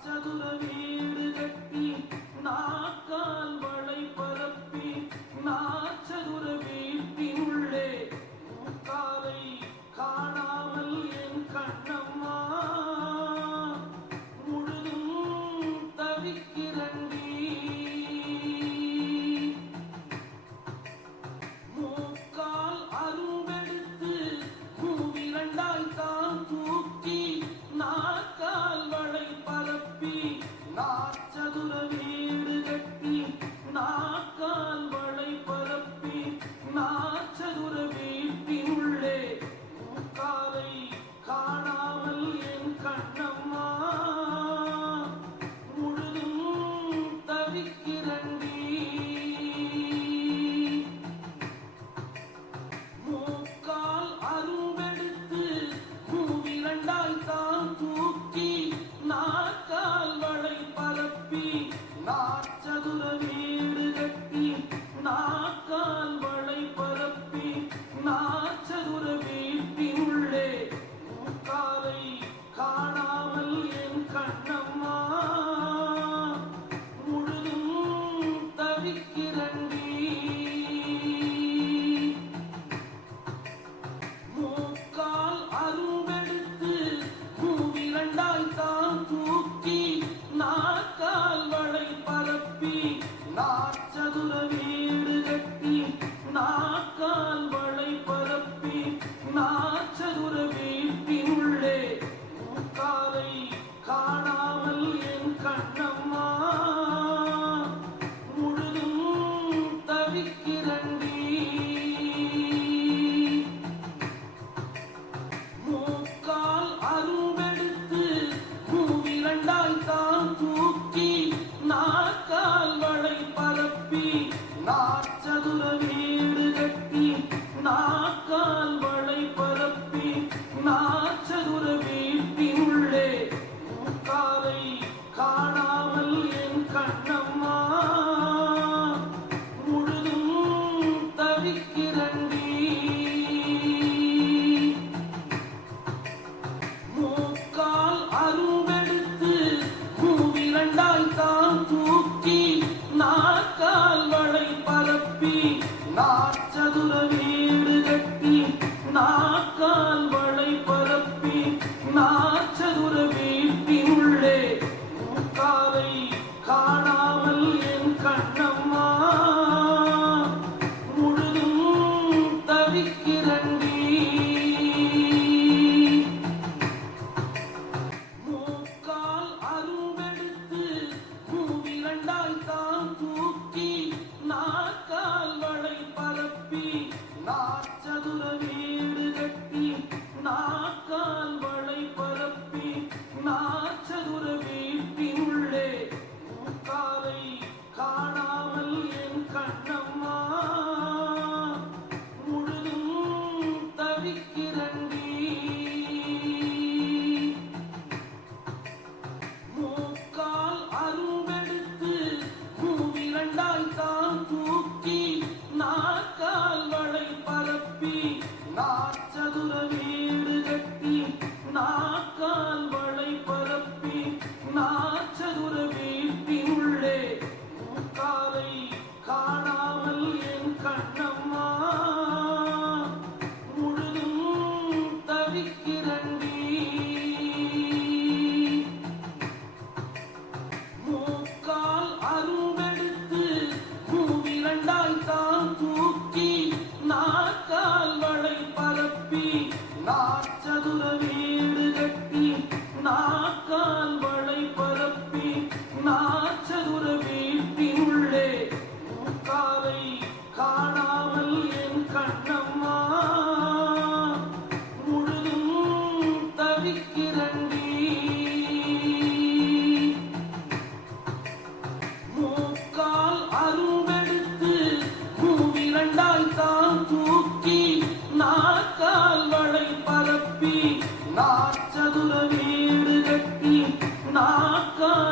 Sakula me. చెప్పి నా చదురవి का कुकी ना का சதுர வீடு கட்டி நாக்கால் வள சதுர வீட்டினுள்ளே காலை காணாமல் என் கண்ணம்மா. முழுதும் தவிக்கிறண்டி மூக்கால் அரும்பெடுத்து மூவிரண்டாய்த்தான் தூ আকা